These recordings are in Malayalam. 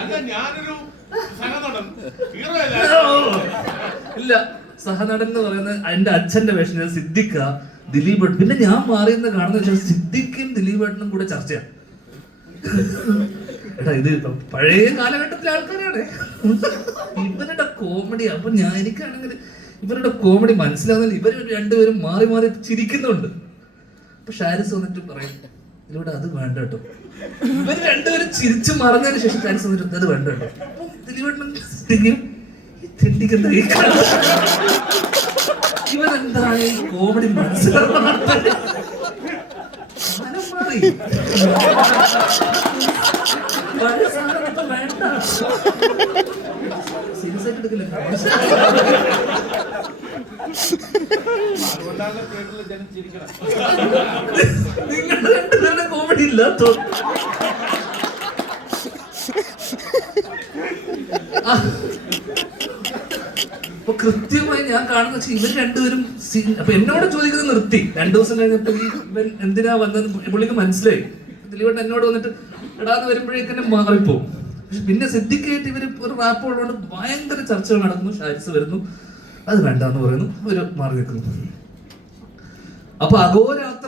അല്ല ഞാനൊരു സഹനടൻ. ഇല്ല സഹനടൻ എന്ന് പറയുന്നത് എന്റെ അച്ഛന്റെ വേഷം. സിദ്ദിഖ ദിലീപ്. പിന്നെ ഞാൻ മാറിയെന്ന് കാണുന്ന വെച്ചാൽ സിദ്ദിഖും ദിലീപ് ഏട്ടനും കൂടെ ചർച്ചയാണ് എടാ ഇത് പഴയ കാലഘട്ടത്തിലെ ആൾക്കാരാണ്. ഇവരുടെ കോമഡി അപ്പൊ ഞാൻ എനിക്കാണെങ്കിൽ ഇവരുടെ കോമഡി മനസ്സിലാകുന്നില്ല ഇവർ രണ്ടുപേരും മാറി മാറി ചിരിക്കുന്നുണ്ട്. അപ്പൊ ഷാരിസ് വന്നിട്ട് പറയും ഇതിലൂടെ അത് വേണ്ട കേട്ടോ. ഇവർ രണ്ടുപേരും ചിരിച്ചു മറന്നതിന് ശേഷം ഷാരിസ് വന്നിട്ട് അത് വേണ്ട കേട്ടോ. അപ്പൊ കോമഡി എടുക്കില്ല അതുകൊണ്ടാണ് ഇല്ലാത്തോ. അപ്പൊ കൃത്യമായി ഞാൻ കാണുന്ന ഇവർ രണ്ടുപേരും അപ്പൊ എന്നോട് ചോദിക്കുന്നത് നിർത്തി. രണ്ടു ദിവസം കഴിഞ്ഞപ്പോ ഇവൻ എന്തിനാ വന്നത് പുള്ളിക്ക് മനസ്സിലായി. ദിലീപേട്ടൻ എന്നോട് വന്നിട്ട് എടാന്ന് തന്നെ മാറിപ്പോവും. പിന്നെ സിദ്ധിക്കായിട്ട് ഇവർ ഒരു റാപ്പ് ഉള്ളതുകൊണ്ട് ഭയങ്കര ചർച്ചകൾ നടക്കുന്നു ഷാരിസ് വരുന്നു. അത് വേണ്ടെന്ന് പറയുന്നു ഒരു മാറി നിൽക്കുന്നു അപ്പൊ അഘോരാത്രം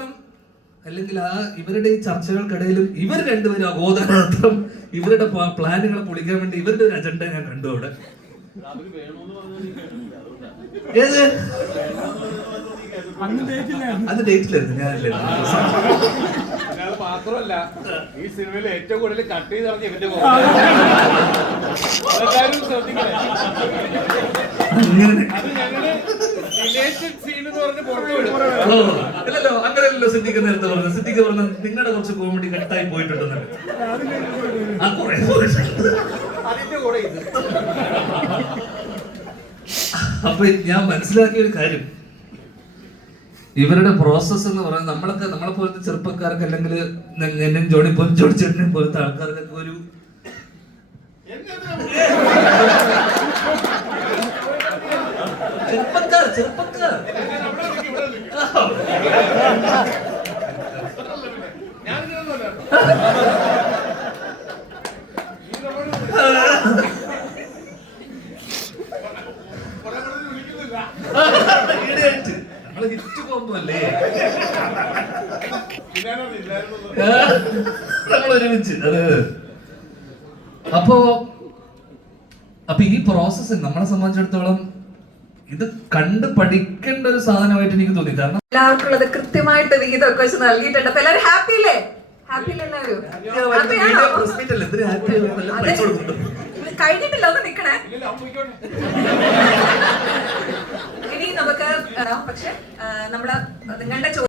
അല്ലെങ്കിൽ ആ ഇവരുടെ ഈ ചർച്ചകൾക്കിടയിലും ഇവർ രണ്ടുപേരും അബോധനാർത്ഥം ഇവരുടെ പ്ലാനുകളെ പൊളിക്കാൻ വേണ്ടി ഇവരുടെ ഒരു അജണ്ട ഞാൻ കണ്ടു അവിടെ. ഏത്? അത് ഡേറ്റിലായിരുന്നു ഞാനല്ലായിരുന്നു. മാത്രമല്ല ഈ സിനിമയിൽ ഏറ്റവും കൂടുതൽ കട്ട് ചെയ്ത് ഇറങ്ങിയ ഇവന്റെ ശ്രദ്ധിക്കണേ. അത് ഞങ്ങൾ പറഞ്ഞ് പുറത്തു വിടും ഇല്ലല്ലോ അങ്ങനെയല്ലല്ലോ സിദ്ദിഖ് നേരത്തെ പറഞ്ഞു സിദ്ദിഖ് പറഞ്ഞ നിങ്ങളുടെ കുറച്ച് കോമഡി കട്ടായി പോയിട്ടുണ്ടെന്നല്ലേ ആ കുറെ അപ്പൊ ഞാൻ മനസ്സിലാക്കിയ ഒരു കാര്യം. ഇവരുടെ പ്രോസസ്സ് എന്ന് പറയുന്നത് നമ്മളൊക്കെ നമ്മളെ പോലത്തെ ചെറുപ്പക്കാർക്ക് അല്ലെങ്കിൽ എന്നെയും ജോണി പോലും ജോണി ചേട്ടനെയും പോലത്തെ ആൾക്കാർക്കൊക്കെ ഒരു ചെറുപ്പക്കാർ ചെറുപ്പക്കാർ. ഹിറ്റ് നമ്മൾ അപ്പോ അപ്പൊ ഈ പ്രോസസ്സ് നമ്മളെ സംബന്ധിച്ചിടത്തോളം ഇത് കണ്ട് പഠിക്കേണ്ട ഒരു സാധനമായിട്ട് എനിക്ക് തോന്നി. കാരണം എല്ലാവർക്കും ഉള്ളത് കൃത്യമായിട്ട് വിഹിതമൊക്കെ വെച്ച് നൽകിയിട്ടുണ്ട്. അപ്പൊ എല്ലാവരും ഹാപ്പി അല്ലേ? ഹാപ്പി അല്ലേ എല്ലാവരും? കഴിഞ്ഞിട്ടില്ല ഒന്ന് നിക്കണേ. ഇനി നമുക്ക് പക്ഷെ നമ്മുടെ നിങ്ങളുടെ ചോദ്യം